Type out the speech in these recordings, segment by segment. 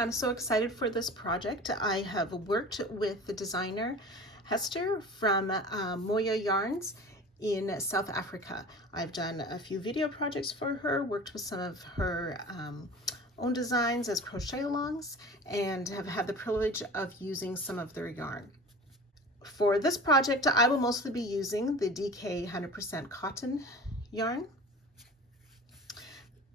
I'm so excited for this project. I have worked with the designer Hester from MoYa Yarns in South Africa. I've done a few video projects for her, worked with some of her own designs as crochet alongs, and have had the privilege of using some of their yarn. For this project, I will mostly be using the DK 100% cotton yarn.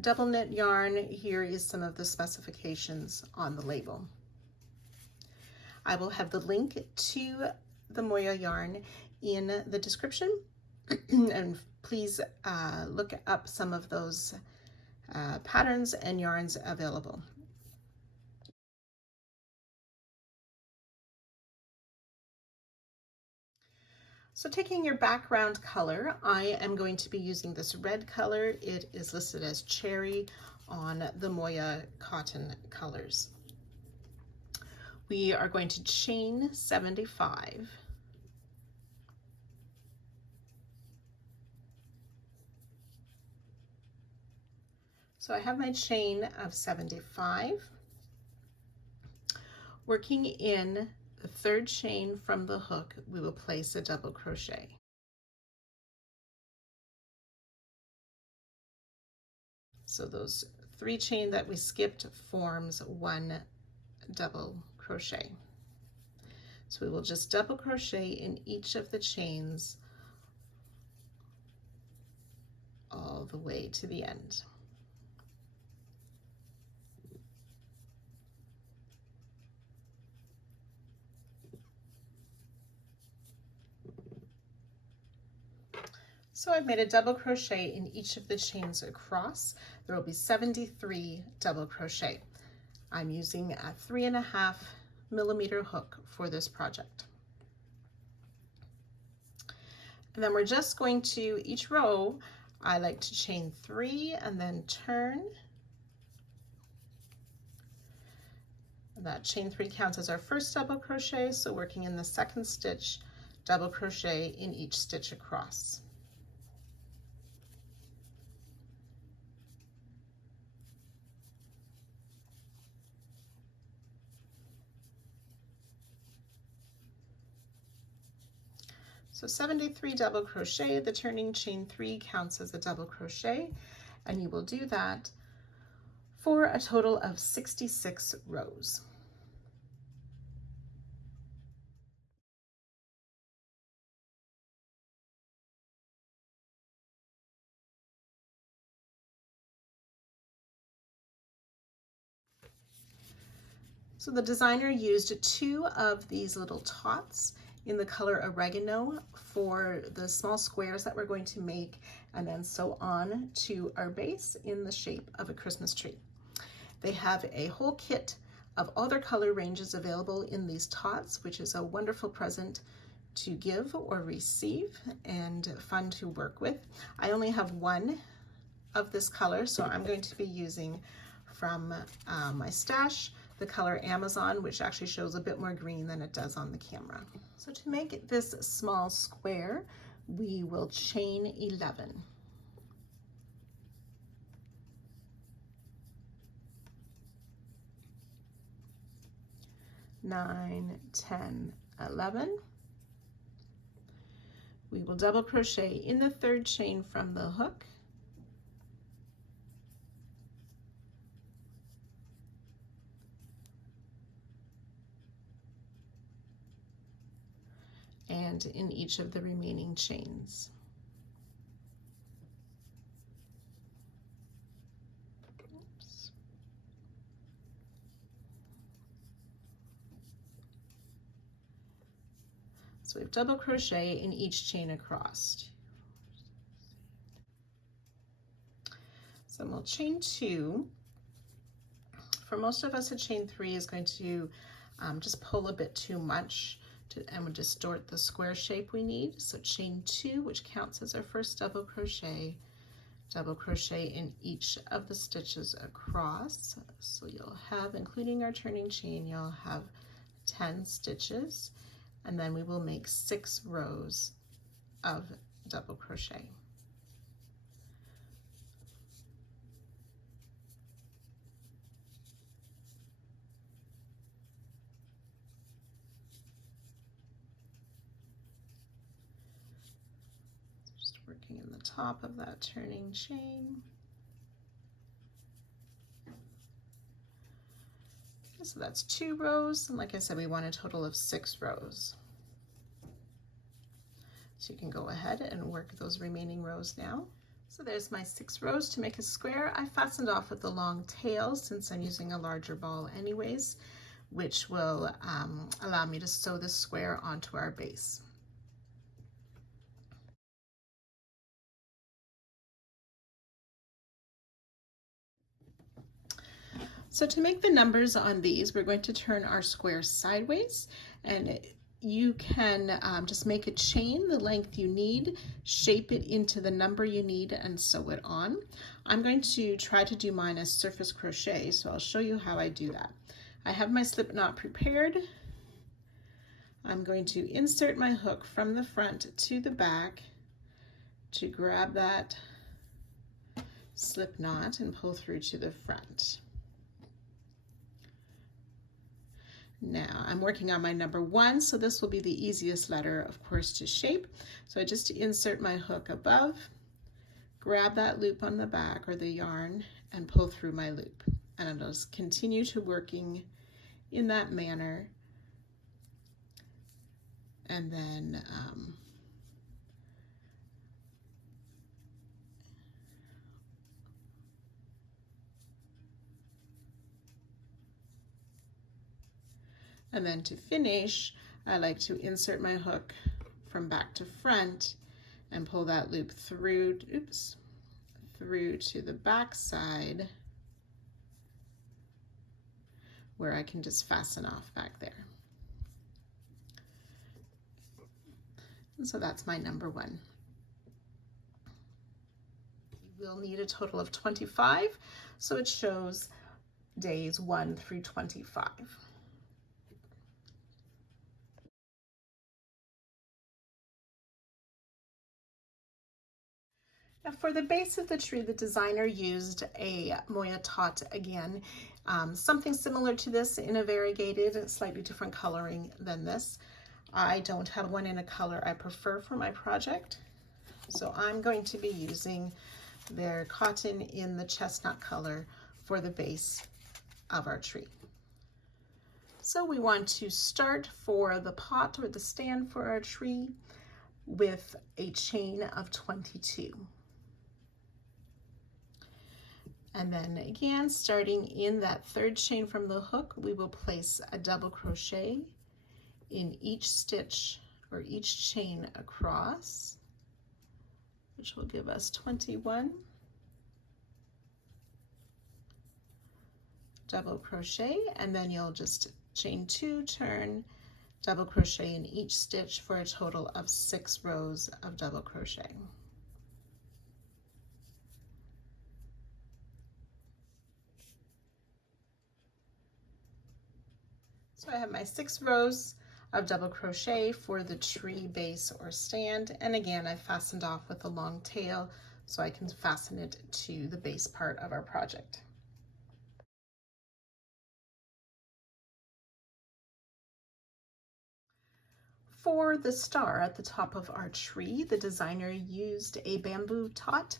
Double knit yarn, here is some of the specifications on the label. I will have the link to the MoYa yarn in the description, and please look up some of those patterns and yarns available. So taking your background color, I am going to be using this red color. It is listed as cherry on the MoYa cotton colors. We are going to chain 75. So I have my chain of 75. Working in the third chain from the hook, we will place a double crochet. So those 3 chain that we skipped forms 1 double crochet. So we will just double crochet in each of the chains all the way to the end. So I've made a double crochet in each of the chains across. There will be 73 double crochet. I'm using a 3.5 millimeter hook for this project. And then we're just going to, each row, I like to chain 3 and then turn. And that chain 3 counts as our first double crochet, so working in the second stitch, double crochet in each stitch across. So 73 double crochet, the turning chain 3 counts as a double crochet, and you will do that for a total of 66 rows. So the designer used 2 of these little tots in the color oregano for the small squares that we're going to make, and then sew on to our base in the shape of a Christmas tree. They have a whole kit of other color ranges available in these tots, which is a wonderful present to give or receive and fun to work with. I only have 1 of this color, so I'm going to be using from my stash the color Amazon, which actually shows a bit more green than it does on the camera. So to make this small square, we will chain 11. Nine, 10, 11. We will double crochet in the third chain from the hook. And in each of the remaining chains. Oops. So we have double crochet in each chain across. So we'll chain 2. For most of us, a chain 3 is going to just pull a bit too much and would distort the square shape we need. So chain 2, which counts as our first double crochet in each of the stitches across. So you'll have, including our turning chain, you'll have 10 stitches, and then we will make 6 rows of double crochet. working in the top of that turning chain. Okay, so that's 2 rows, and like I said, we want a total of 6 rows. So you can go ahead and work those remaining rows now. So there's my 6 rows to make a square. I fastened off with the long tail since I'm using a larger ball anyways, which will allow me to sew this square onto our base. So to make the numbers on these, we're going to turn our square sideways, and you can just make a chain the length you need, shape it into the number you need, and sew it on. I'm going to try to do mine as surface crochet, so I'll show you how I do that. I have my slip knot prepared. I'm going to insert my hook from the front to the back to grab that slip knot and pull through to the front. Now I'm working on my number 1, so this will be the easiest letter, of course, to shape. So I just insert my hook above, grab that loop on the back or the yarn, and pull through my loop. And I'll just continue to working in that manner. And then to finish, I like to insert my hook from back to front and pull that loop through, through to the back side where I can just fasten off back there. And so that's my number 1. We'll need a total of 25, so it shows days 1 through 25. Now for the base of the tree, the designer used a MoYa tot again, something similar to this in a variegated, slightly different coloring than this. I don't have one in a color I prefer for my project, so I'm going to be using their cotton in the chestnut color for the base of our tree. So we want to start for the pot or the stand for our tree with a chain of 22. And then again, starting in that 3rd chain from the hook, we will place a double crochet in each stitch or each chain across, which will give us 21. Double crochet, and then you'll just chain 2, turn, double crochet in each stitch for a total of 6 rows of double crochet. So I have my 6 rows of double crochet for the tree base or stand, and again I fastened off with a long tail so I can fasten it to the base part of our project. For the star at the top of our tree, the designer used a bamboo tot.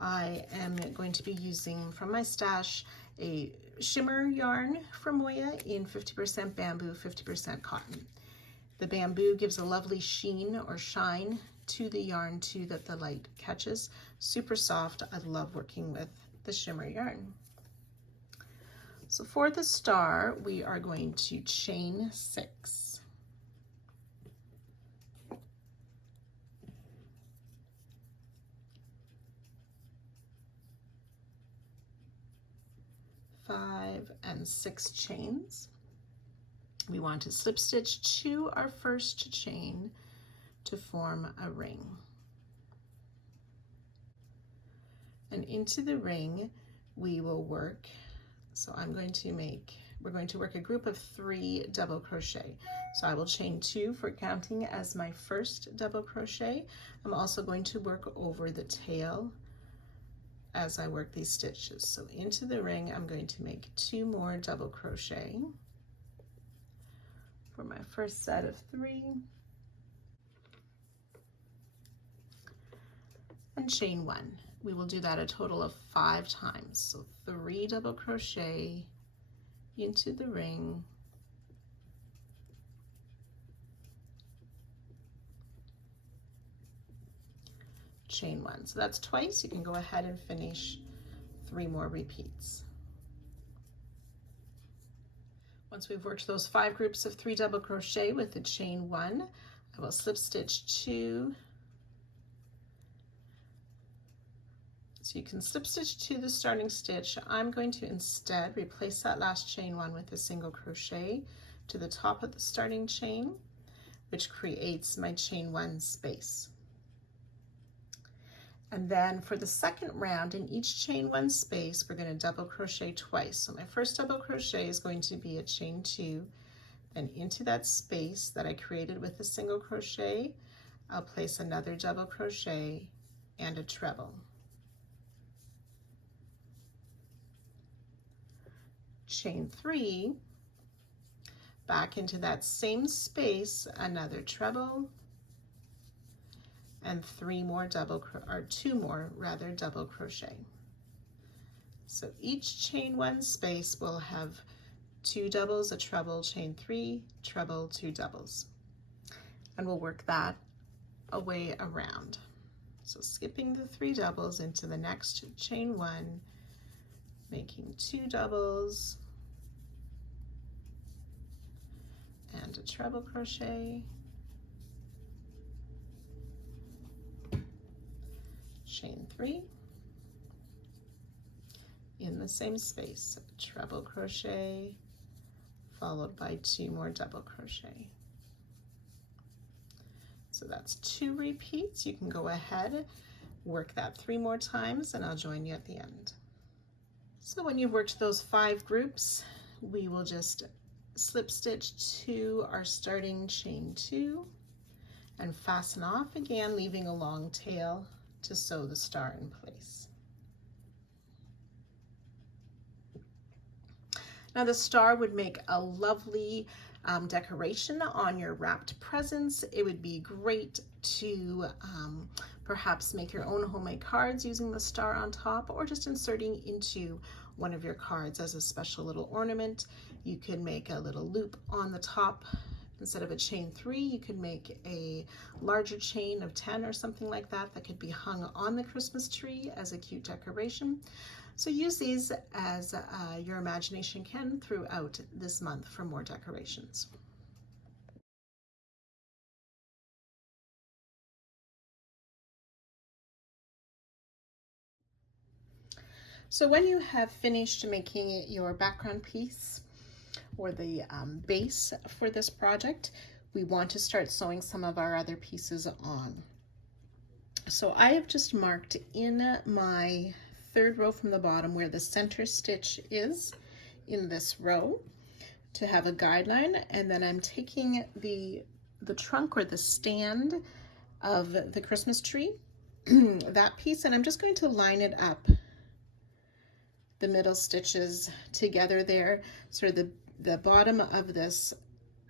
I am going to be using from my stash a shimmer yarn from MoYa in 50% bamboo, 50% cotton. The bamboo gives a lovely sheen or shine to the yarn too that the light catches. Super soft. I love working with the shimmer yarn. So for the star, we are going to chain 6. Five and 6 chains. We want to slip stitch to our first chain to form a ring. And into the ring we will work, so we're going to work a group of 3 double crochet. So I will chain 2 for counting as my first double crochet. I'm also going to work over the tail as I work these stitches. So into the ring, I'm going to make 2 more double crochet for my first set of 3. and chain 1. We will do that a total of 5 times. So 3 double crochet into the ring, chain 1. So that's twice. You can go ahead and finish 3 more repeats. Once we've worked those 5 groups of 3 double crochet with the chain 1, I will slip stitch 2. So you can slip stitch to the starting stitch. I'm going to instead replace that last chain 1 with a single crochet to the top of the starting chain, which creates my chain 1 space. And then for the second round, in each chain 1 space, we're going to double crochet twice. So my first double crochet is going to be a chain 2, then into that space that I created with a single crochet, I'll place another double crochet and a treble. Chain 3, back into that same space, another treble, and 2 more double crochet. So each chain 1 space will have 2 doubles, a treble, chain 3, treble, 2 doubles. And we'll work that a way around. So skipping the 3 doubles into the next chain 1, making 2 doubles and a treble crochet, chain 3, in the same space, treble crochet, followed by 2 more double crochet. So that's 2 repeats. You can go ahead, work that 3 more times, and I'll join you at the end. So when you've worked those 5 groups, we will just slip stitch to our starting chain 2 and fasten off again, leaving a long tail to sew the star in place. Now the star would make a lovely decoration on your wrapped presents. It would be great to perhaps make your own homemade cards using the star on top, or just inserting into one of your cards as a special little ornament. You could make a little loop on the top. Instead of a chain 3, you could make a larger chain of 10 or something like that that could be hung on the Christmas tree as a cute decoration. So use these as your imagination can throughout this month for more decorations. So when you have finished making your background piece or the base for this project, we want to start sewing some of our other pieces on. So I have just marked in my 3rd row from the bottom where the center stitch is in this row to have a guideline, and then I'm taking the trunk or the stand of the Christmas tree, that piece, and I'm just going to line it up, the middle stitches together there, sort of the bottom of this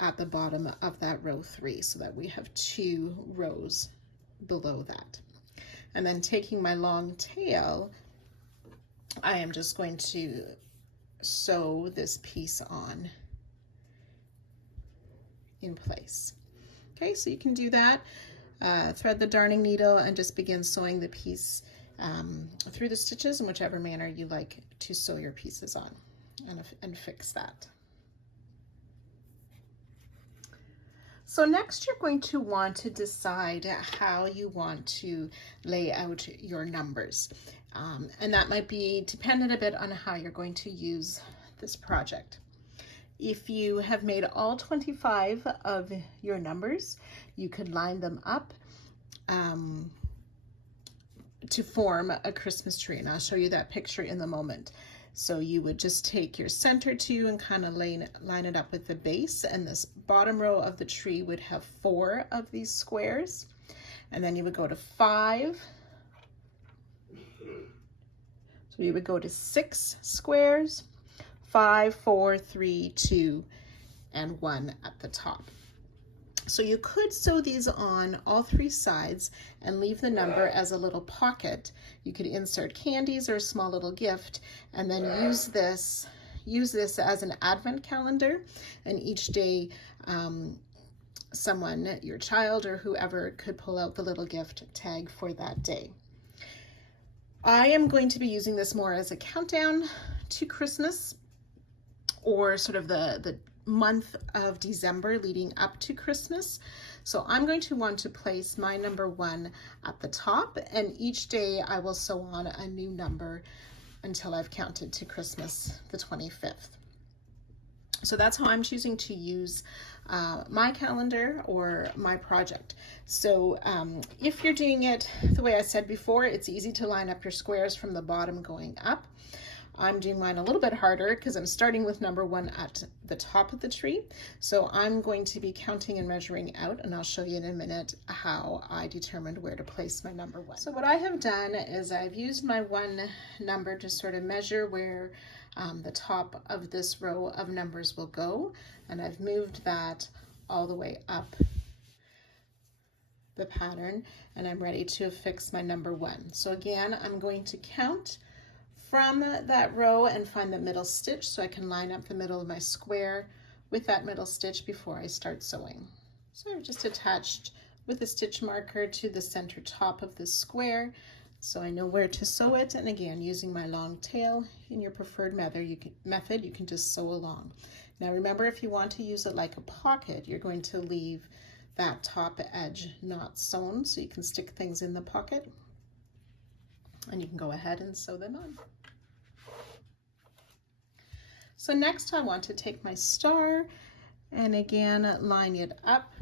at the bottom of that row 3, so that we have 2 rows below that. And then taking my long tail, I am just going to sew this piece on in place. Okay, so you can do that. Thread the darning needle and just begin sewing the piece through the stitches in whichever manner you like to sew your pieces on, and fix that. So next you're going to want to decide how you want to lay out your numbers. And that might be dependent a bit on how you're going to use this project. If you have made all 25 of your numbers, you could line them up to form a Christmas tree, and I'll show you that picture in a moment. So you would just take your center 2 and kind of line it up with the base, and this bottom row of the tree would have 4 of these squares, and then you would go to 5. So you would go to 6 squares, 5, 4, 3, 2, and 1 at the top. So you could sew these on all 3 sides and leave the number as a little pocket. You could insert candies or a small little gift, and then use this as an advent calendar, and each day someone, your child or whoever, could pull out the little gift tag for that day. I am going to be using this more as a countdown to Christmas, or sort of the month of December leading up to Christmas. So I'm going to want to place my number 1 at the top, and each day I will sew on a new number until I've counted to Christmas the 25th. So that's how I'm choosing to use my calendar or my project. So if you're doing it the way I said before, it's easy to line up your squares from the bottom going up. I'm doing mine a little bit harder because I'm starting with number 1 at the top of the tree. So I'm going to be counting and measuring out, and I'll show you in a minute how I determined where to place my number 1. So what I have done is I've used my 1 number to sort of measure where the top of this row of numbers will go, and I've moved that all the way up the pattern, and I'm ready to affix my number 1. So again, I'm going to count from that row and find the middle stitch so I can line up the middle of my square with that middle stitch before I start sewing. So I've just attached with a stitch marker to the center top of this square so I know where to sew it, and again, using my long tail in your preferred method, you can just sew along. Now remember, if you want to use it like a pocket, you're going to leave that top edge not sewn so you can stick things in the pocket, and you can go ahead and sew them on. So next I want to take my star and again line it up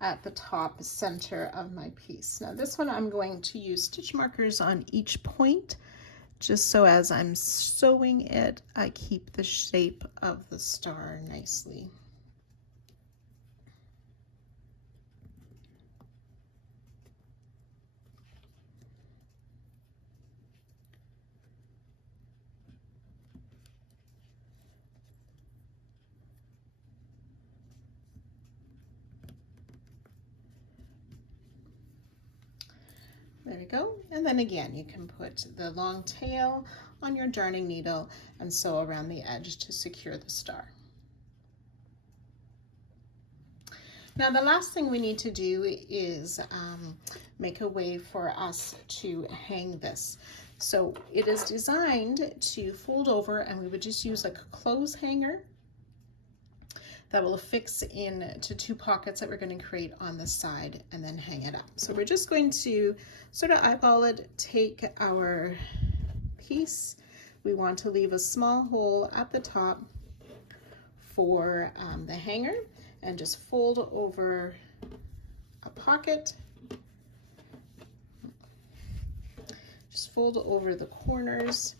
at the top center of my piece. Now this one I'm going to use stitch markers on each point, just so as I'm sewing it, I keep the shape of the star nicely. There we go. And then again, you can put the long tail on your darning needle and sew around the edge to secure the star. Now the last thing we need to do is make a way for us to hang this. So it is designed to fold over, and we would just use like a clothes hanger that will affix into 2 pockets that we're going to create on the side and then hang it up. So we're just going to sort of eyeball it, take our piece. We want to leave a small hole at the top for the hanger, and just fold over a pocket. Just fold over the corners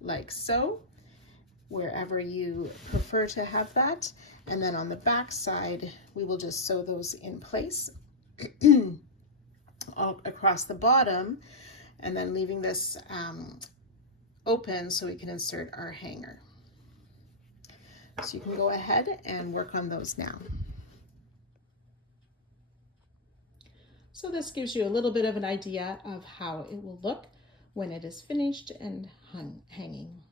like so, wherever you prefer to have that. And then on the back side, we will just sew those in place all across the bottom, and then leaving this open so we can insert our hanger. So you can go ahead and work on those now. So this gives you a little bit of an idea of how it will look when it is finished and hanging.